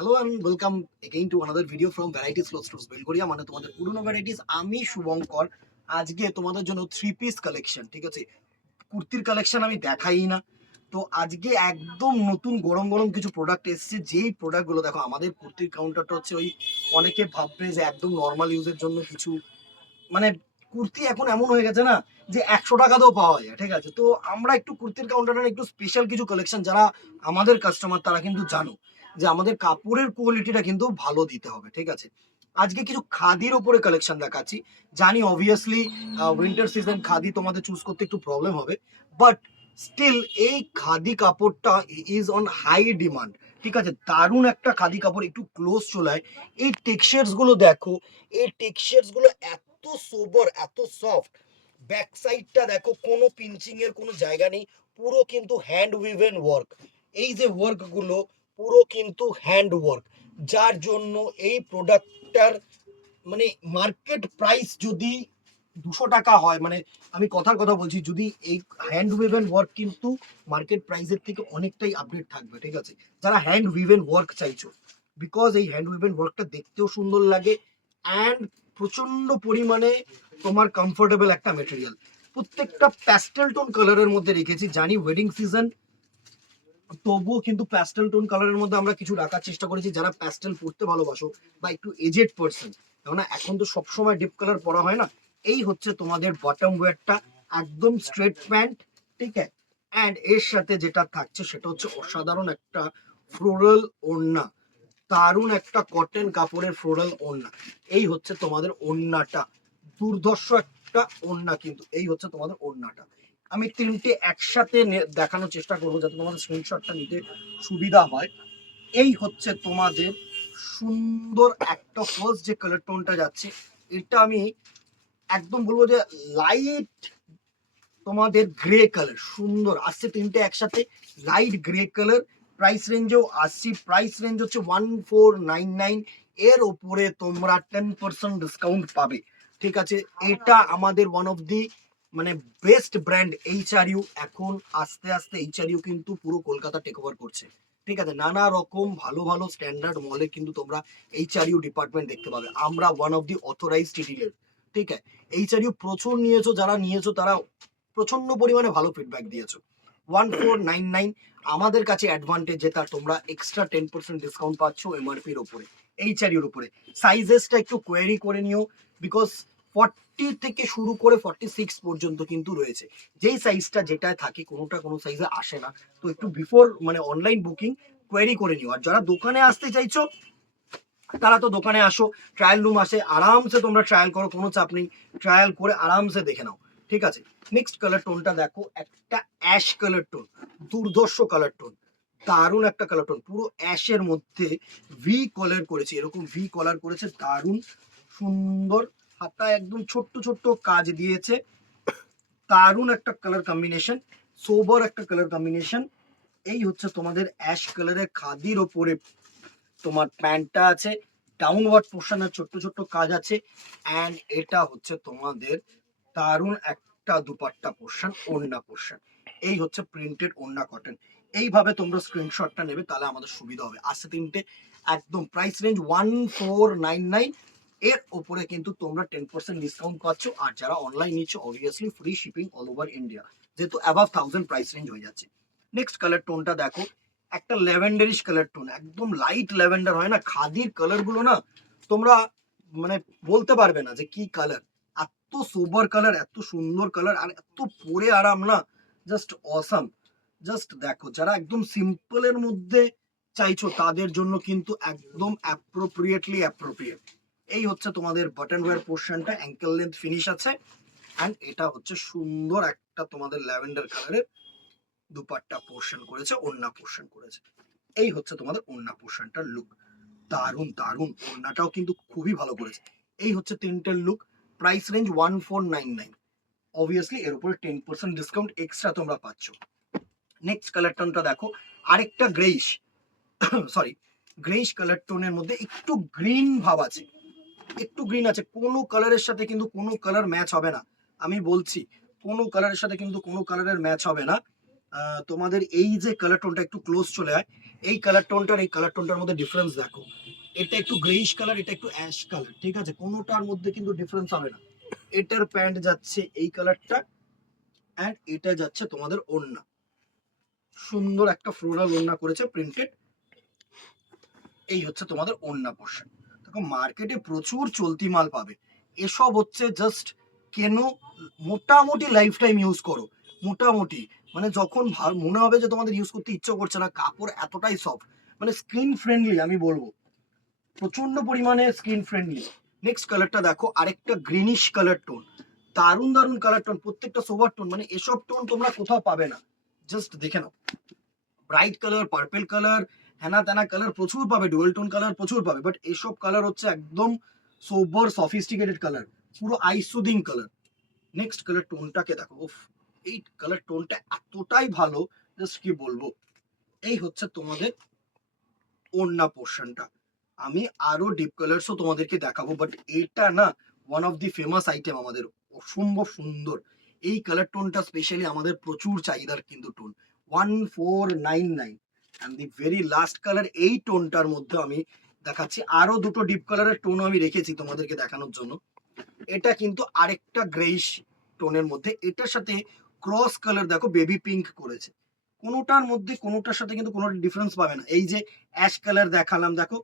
Hello and welcome again to another video from varieties cloth stores Belgharia, মানে তোমাদের পুরনো varieties. আমি শুভঙ্কর। আজকে তোমাদের জন্য থ্রি পিস কালেকশন, ঠিক আছে, কুর্তির কালেকশন আমি দেখাই না। তো আজকে একদম নতুন গরম গরম কিছু প্রোডাক্ট এসেছে। যেই প্রোডাক্টগুলো দেখো, আমাদের কুর্তির কাউন্টারটা হচ্ছে ওই, অনেকে ভাববে যে একদম নর্মাল ইউজের জন্য কিছু, মানে কুর্তি এখন এমন হয়ে গেছে না যে 100 টাকাতেও পাওয়া যায়, ঠিক আছে। তো আমরা একটু কুর্তির কাউন্টারে একটু স্পেশাল কিছু কালেকশন, যারা আমাদের কাস্টমার তারা কিন্তু জানো যে আমাদের কাপড়ের কোয়ালিটিটা কিন্তু ভালো দিতে হবে, ঠিক আছে। আজকে কিছু খাদির ওপরে কালেকশন দেখাচ্ছি। জানি অবভিয়াসলি উইন্টার সিজন খাদি তোমাদের চুজ করতে একটু প্রবলেম হবে, বাট স্টিল এই খাদি কাপড়টা ইজ অন হাই ডিমান্ড, ঠিক আছে। দারুণ একটা খাদি কাপড়। একটু ক্লোজ চলায়, এই টেক্সচার্স গুলো দেখো। এই টেক্সচার্স গুলো এত সোবার, এত সফট। ব্যাক সাইডটা দেখো, কোনো পিঞ্চিং এর কোনো জায়গা নেই, পুরো কিন্তু হ্যান্ড উইভেন ওয়ার্ক। এই যে ওয়ার্ক গুলো পুরো কিন্তু হ্যান্ড ওয়ার্ক, যার জন্য এই প্রোডাক্টটার মানে মার্কেট প্রাইস যদি 200 টাকা হয়, মানে আমি কথার কথা বলছি, যদি এই হ্যান্ড উইভেন ওয়ার্ক কিন্তু মার্কেট প্রাইসের থেকে অনেকটাই আপডেট থাকবে, ঠিক আছে। যারা হ্যান্ড উইভেন ওয়ার্ক চাইছো, বিকজ এই হ্যান্ড উইভেন ওয়ার্কটা দেখতেও সুন্দর লাগে অ্যান্ড প্রচন্ড পরিমাণে তোমার কমফোর্টেবল একটা মেটেরিয়াল। প্রত্যেকটা প্যাস্টেল টোন কালারের মধ্যে রেখেছি। জানি ওয়েডিং সিজন, তবুও কিন্তু প্যাস্টেল টোন কালারের মধ্যে আমরা কিছু রাখার চেষ্টা করেছি। যারা প্যাস্টেল পরতে ভালোবাসো বা একটু এজেড পার্সন, কেননা এখন তো সবসময় ডিপ কালার পরা হয় না। এই হচ্ছে তোমাদের বটম ওয়্যারটা, একদম স্ট্রেট প্যান্ট, ঠিক আছে। অ্যান্ড এর সাথে যেটা থাকছে সেটা হচ্ছে অসাধারণ একটা ফ্লোরাল ওড়না, দারুণ একটা কটন কাপড়ের ফ্লোরাল ওড়না। এই হচ্ছে তোমাদের ওড়নাটা, দুর্ধর্ষ একটা ওড়না কিন্তু। এই হচ্ছে তোমাদের ওড়নাটা। আমি তিনটে একসাথে দেখানোর চেষ্টা করবো যাতে তোমাদের স্ক্রিনশটটা নিতে সুবিধা হয়। এই হচ্ছে তোমাদের সুন্দর একটা ফার্স্ট যে কালার টোনটা যাচ্ছে, এটা আমি একদম বলবো যে লাইট তোমাদের গ্রে কালার, সুন্দর আসছে তিনটে একসাথে, লাইট গ্রে কালার। প্রাইস রেঞ্জেও আসছি, প্রাইস রেঞ্জ হচ্ছে 1499। এর উপরে তোমরা 10% ডিসকাউন্ট পাবে, ঠিক আছে। এটা আমাদের ওয়ান অফ দি মানে বেস্ট ব্র্যান্ড এইচআরইউ। এখন আস্তে আস্তে এইচআরইউ কিন্তু পুরো কলকাতা টেক ওভার করছে, ঠিক আছে। নানা রকম ভালো ভালো স্ট্যান্ডার্ড মলে কিন্তু তোমরা এইচআরইউ ডিপার্টমেন্ট দেখতে পাবে। আমরা one of the authorised dealer, ঠিক আছে। এইচআরইউ প্রচুর নিয়েছো, যারা নিয়েছো তারা প্রচন্ড পরিমাণে ভালো ফিডব্যাক দিয়েছো। 1499 আমাদের কাছে অ্যাডভান্টেজ যেটা, তোমরা এক্সট্রা 10% ডিসকাউন্ট পাচ্ছ এমআরপির ওপরে, এইচআরইউর উপরে। সাইজেসটা একটু কোয়েরি করে নিও, বিকজ 40 থেকে শুরু করে 46 পর্যন্ত কিন্তু রয়েছে। যেই সাইজটা যেটায় থাকে, কোনোটা কোনো সাইজে আসে না। তো একটু বিফোর মানে অনলাইন বুকিং কোয়েরি করে নিও। আর যারা দোকানে আসতে চাইছো তারা তো দোকানে আসো, ট্রায়াল রুম আসে, আরামসে তোমরা ট্রায়াল করো, কোনো চাপ নেই। ট্রায়াল করে আরামসে দেখে নাও, ঠিক আছে। নেক্সট কালার টোনটা দেখো, একটা অ্যাশ কালার টোন, দুর্ধর্ষ কালার টোন, দারুণ একটা কালার টোন। পুরো অ্যাশের মধ্যে ভি কলার করেছে, এরকম ভি কলার করেছে, দারুণ সুন্দর। হাতায় একদম ছোট্ট ছোট্ট কাজ দিয়েছে, দারুণ একটা কালার কম্বিনেশন, সোবার একটা কালার কম্বিনেশন। এই হচ্ছে তোমাদের অ্যাশ কালারের খাদির ওপরে তোমার প্যান্টটা আছে, ডাউনওয়ার্ড পোর্শনের ছোট্ট ছোট্ট কাজ আছে। অ্যান্ড এটা হচ্ছে তোমাদের দারুণ একটা দুপাট্টা পোর্শন, ওড়না পোর্শন। এই হচ্ছে প্রিন্টেড ওড়না কটন। এইভাবে তোমরা স্ক্রিনশটটা নেবে, তাহলে আমাদের সুবিধা হবে। আসছে তিনটে, একদম প্রাইস রেঞ্জ 1499। এর উপরে কিন্তু তোমরা 10% ডিসকাউন্ট পাচ্ছ। আর যারা অনলাইন নিচ্ছ, obviously free shipping all over India, যেহেতু অ্যাবাভ 1000 প্রাইস রেঞ্জ হয়ে যাচ্ছে। নেক্সট কালার টোনটা দেখো, একটা ল্যাভেন্ডারিশ কালার টোন, একদম লাইট ল্যাভেন্ডার হয় না খাদির কালার গুলো না, তোমরা মানে বলতে পারবে না যে কি কালার। এত সোবার কালার, এত সুন্দর কালার, আর এত পরে আরাম না, জাস্ট অসাম। জাস্ট দেখো, যারা একদম সিম্পল এর মধ্যে চাইছো তাদের জন্য কিন্তু একদম অ্যাপ্রোপ্রিয়েট। এই হচ্ছে তোমাদের বাটন ওয়্যার পোর্শনটা, অ্যাঙ্কেল লেন্থ ফিনিশ আছে। অ্যান্ড এটা হচ্ছে সুন্দর একটা তোমাদের ল্যাভেন্ডার কালারের দুপাট্টা পোর্শন করেছে, ওড়না পোর্শন করেছে। এই হচ্ছে তোমাদের ওড়না পোর্শনটার লুক, দারুণ দারুণ। ওড়নাটাও কিন্তু খুবই ভালো করেছে। এই হচ্ছে তিনটের লুক, প্রাইস রেঞ্জ 1499। অবভিয়াসলি এর উপরে 10% ডিসকাউন্ট এক্সট্রা তোমরা পাচ্ছ। নেক্সট কালার টোনটা দেখো, আরেকটা গ্রেইশ সরি গ্রেইশ কালার টোনের মধ্যে একটু গ্রিন ভাব আছে, একটু গ্রিন আছে। কোনো কালারের সাথে কিন্তু কোনো কালার ম্যাচ হবে না, আমি বলছি কোনো কালারের সাথে কিন্তু কোনো কালারের ম্যাচ হবে না। তোমাদের এই যে কালার টোনটা একটু ক্লোজ চলে হয়, এই কালার টোনটার এই কালার টোনটার মধ্যে ডিফারেন্স দেখো, এটা একটু গ্রেইশ কালার, এটা একটু অ্যাশ কালার, ঠিক আছে, কোনোটার মধ্যে কিন্তু ডিফারেন্স হবে না। এটার প্যান্ট যাচ্ছে এই কালারটা, অ্যান্ড এটা যাচ্ছে তোমাদের ওড়না, সুন্দর একটা ফ্লোরাল ওড়না করেছে প্রিন্টেড। এই হচ্ছে তোমাদের ওড়না পোর্শন। দেখো মার্কেটে প্রচুর চলতি মাল পাবে, এসব হচ্ছে জাস্ট কেন, মোটামুটি লাইফ টাইম ইউজ করো, মোটামুটি, মানে যখন মনে হবে যে তোমাদের ইউজ করতে ইচ্ছে করছে না, কাপড় এতটাই সফট, মানে স্কিন ফ্রেন্ডলি আমি বলবো, প্রচন্ড পরিমাণে স্কিন ফ্রেন্ডলি। নেক্সট কালারটা দেখো, আরেকটা গ্রিনিশ কালার টোন, দারুণ দারুণ কালার টোন, প্রত্যেকটা সোভার টোন, মানে এসব টোন তোমরা কোথাও পাবে না, জাস্ট দেখে নাও। ব্রাইট কালার, পার্পেল কালার, হ্যানা ত্যানা কালার প্রচুর পাবে, ডুয়েল টোন কালার প্রচুর পাবে, বাট এসব কালার হচ্ছে একদম সোবার সফিস্টিকেটেড কালার, পুরো আইসুদিং কালার। নেক্সট কালার টোনটাকে দেখো, উফ, এই কালার টোনটা এতটাই ভালো, জাস্ট কি বলবো। এই হচ্ছে তোমাদের ওড়না পোর্শনটা। আমি আরো ডিপ কালারসও তোমাদেরকে দেখাবো, বাট এটা না one of the famous item আমাদের, অসম্ভব সুন্দর। এই কালার টোনটা স্পেশালি আমাদের প্রচুর চাহিদার কিন্তু tone, 1499। And the very last colour, এই টোনটার মধ্যে আমি দেখাচ্ছি, আরো দুটো ডিপ কালারের টোন আমি রেখেছি তোমাদেরকে দেখানোর জন্য। এটা কিন্তু আরেকটা গ্রেইশ টোনের মধ্যে, এটার সাথে ক্রস কালার দেখো বেবি পিঙ্ক করেছে, কোনোটার মধ্যে কোনোটার সাথে কিন্তু কোনো ডিফারেন্স পাবে না। এই যে অ্যাশ কালার দেখালাম দেখো,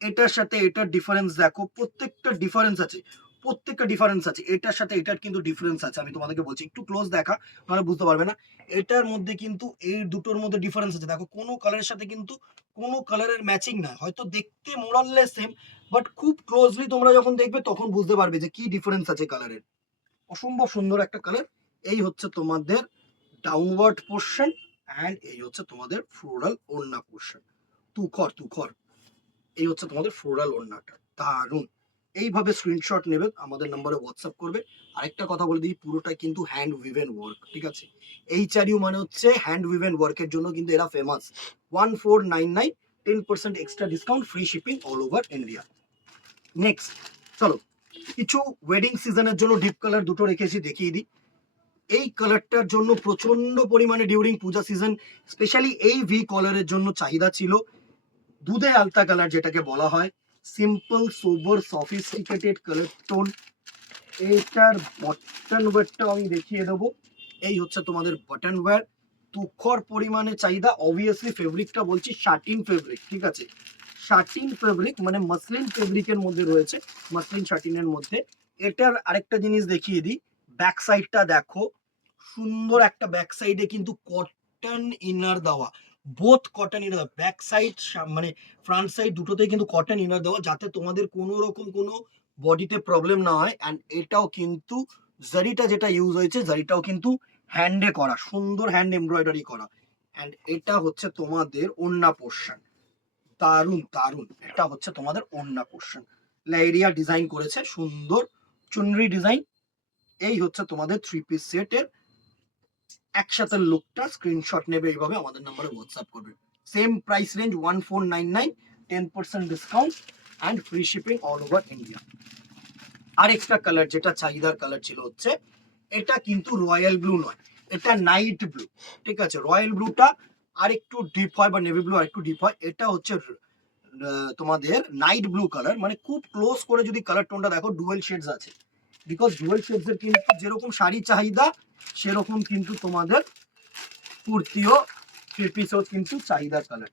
এটার সাথে এটার ডিফারেন্স দেখো, প্রত্যেকটা ডিফারেন্স আছে, প্রত্যেকটা ডিফারেন্স আছে, এটার সাথে এটার কিন্তু ডিফারেন্স আছে, আমি তোমাদেরকে বলছি একটু ক্লোজ দেখা, মানে বুঝতে পারবে না। এটার মধ্যে কিন্তু এই দুটোর মধ্যে ডিফারেন্স আছে, দেখো কোনো কালারের সাথে কিন্তু কোনো কালারের ম্যাচিং না, হয়তো দেখতে মোরাললেস সেম, বাট খুব ক্লোজলি তোমরা যখন দেখবে তখন বুঝতে পারবে যে কি ডিফারেন্স আছে কালারের। অসম্ভব সুন্দর একটা কালার। এই হচ্ছে তোমাদের ডাউনওয়ার্ড পোর্শন, অ্যান্ড এই হচ্ছে তোমাদের ফ্লোরাল ওড়না পোর্শন, তুখর তুখর। এই হচ্ছে তোমাদের ফ্লোরাল ওড়নাটা, দারুন। এইভাবে স্ক্রিনশট নেবে, আমাদের নম্বরে হোয়াটসঅ্যাপ করবে। আরেকটা কথা বলে দিই, পুরোটা কিন্তু হ্যান্ড উইভেন ওয়ার্ক, ঠিক আছে, এইচআরইউ মানে হচ্ছে হ্যান্ড উইভেন ওয়ার্কের জন্য কিন্তু এরা famous. 1499, 10% extra discount, free shipping all over India. Next চলো, কিছু ওয়েডিং সিজনের জন্য ডিপ কালার দুটো রেখেছি, দেখিয়ে দিই। এই কালারটার জন্য প্রচন্ড পরিমাণে ডিউরিং পূজা সিজন স্পেশালি এই ভি কলারের জন্য চাহিদা ছিল। দুধে আলতা কালার যেটাকে বলা হয়, সিম্পল সোবার সফিস্টিকেটেড কালার টোন। এইটার বটন ওয়্যারটাও আমি দেখিয়ে দেবো। এই হচ্ছে তোমাদের বটন ওয়্যার, তুখর পরিমাণে চাহিদা। অবভিয়াসলি ফেব্রিকটা বলছি শাটিন ফেব্রিক, ঠিক আছে, শাটিন ফেব্রিক মানে মাসলিন ফেব্রিকের মধ্যে রয়েছে, মাসলিন শাটিনের মধ্যে। এটার আরেকটা জিনিস দেখিয়ে দিই, ব্যাক সাইডটা দেখো, সুন্দর একটা ব্যাক সাইডে কিন্তু কটন ইনার দেওয়া, বোথ কটন ইনার দেওয়া, ব্যাক সাইড মানে ফ্রন্ট সাইড দুটোতেই কিন্তু কটন ইনার দেওয়া, যাতে তোমাদের কোনো রকম কোনো বডিতে প্রবলেম না হয়। অ্যান্ড এটাও কিন্তু জারিটা যেটা ইউজ হয়েছে, জারিটাও কিন্তু হ্যান্ডে করা, সুন্দর হ্যান্ড এমব্রয়ডারি করা। অ্যান্ড এটা হচ্ছে তোমাদের ওড়না পোর্শন, দারুন দারুন। এটা হচ্ছে তোমাদের ওড়না পোর্শন, লেরিয়া ডিজাইন করেছে, সুন্দর চুনরি ডিজাইন। এই হচ্ছে তোমাদের থ্রি পিস সেটের একসাথে লুকটা। স্ক্রিনশট নেবে, এইভাবে আমাদের নাম্বারে হোয়াটসঅ্যাপ করবে। Same price range 1499, 10% discount and free shipping all over India. আরেকটা কালার যেটা চাহিদার কালার ছিল হচ্ছে, এটা কিন্তু রয়্যাল ব্লু নয়, এটা নাইট ব্লু, ঠিক আছে, রয়্যাল ব্লুটা আরেকটু ডিপ হয়, বা নেভি ব্লু আরেকটু ডিপ হয়, এটা হচ্ছে তোমাদের নাইট ব্লু কালার। মানে খুব ক্লোজ করে যদি কালার টোনটা দেখো, ডুয়েল শেডস আছে, বিকজ ডুয়েল শেডস এর কিন্তু যেরকম শাড়ি চাহিদা সেরকম কিন্তু তোমাদের কুর্তিও থ্রি পিসও কিন্তু চাহিদার কালার,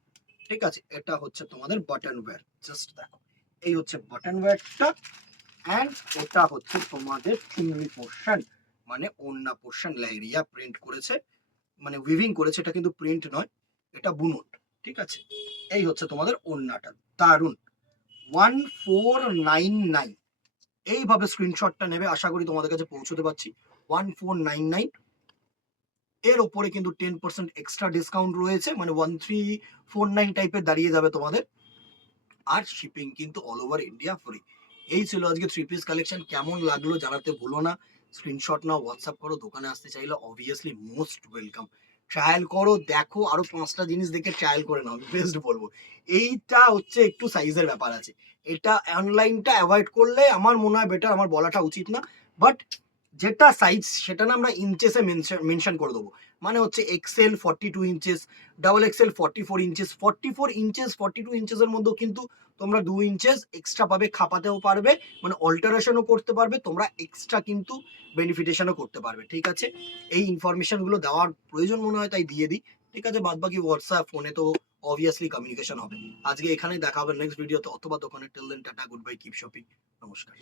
ঠিক আছে। এটা হচ্ছে তোমাদের বাটন ওয়্যার, জাস্ট দেখো, এই হচ্ছে বাটন ওয়্যারটা। অ্যান্ড এটা হচ্ছে তোমাদের চুনরি পোর্শন, মানে ওড়না পোর্শন, লাইরিয়া প্রিন্ট করেছে, মানে উইভিং করেছে, এটা কিন্তু প্রিন্ট নয়, এটা বুনট, ঠিক আছে। এই হচ্ছে তোমাদের ওড়নাটা, দারুন। 1499, এইভাবে স্ক্রিনশটটা নেবে, আশা করি তোমাদের কাছে পৌঁছতে পারছি। 1499, এর ওপরে কিন্তু 10% এক্সট্রা ডিসকাউন্ট রয়েছে, মানে 1349 টাইপের দাঁড়িয়ে যাবে তোমাদের। আর শিপিং কিন্তু অল ওভার ইন্ডিয়া ফ্রি। এই ছিল আজকে থ্রি পিস কালেকশন, কেমন লাগলো জানাতে ভুলো না। স্ক্রিনশট নাও, হোয়াটসঅ্যাপ করো, দোকানে আসতে চাইলে অবভিয়াসলি মোস্ট ওয়েলকাম। ট্রায়াল করো, দেখো, আরো 5টা জিনিস দেখে ট্রায়াল করে নাও, বেস্ট বলবো। এইটা হচ্ছে একটু সাইজের ব্যাপার আছে, এটা অনলাইনটা অ্যাভয়েড করলে আমার মনে হয় বেটার, আমার বলাটা উচিত না, বাট যেটা সাইজ সেটা না আমরা ইঞ্চেসে মেনশন করে দেবো। মানে হচ্ছে XL 42 inches, double XL 44 inches, 44 inches 42 ইঞ্চেসের মধ্যেও কিন্তু তোমরা 2 ইঞ্চেস এক্সট্রা পাবে, খাপাতেও পারবে, মানে অল্টারেশনও করতে পারবে, তোমরা এক্সট্রা কিন্তু বেনিফিটেশনও করতে পারবে। ঠিক আছে, এই ইনফরমেশনগুলো দেওয়ার প্রয়োজন মনে হয় তাই দিয়ে দিই। ঠিক আছে, বাদ বাকি হোয়াটসঅ্যাপ ফোনে তো অবভিয়াসলি কমিউনিকেশন হবে। আজকে এখানে দেখা হবে নেক্সট ভিডিওতে অথবা দোকানে। Till then tata, good bye, keep shopping, নমস্কার।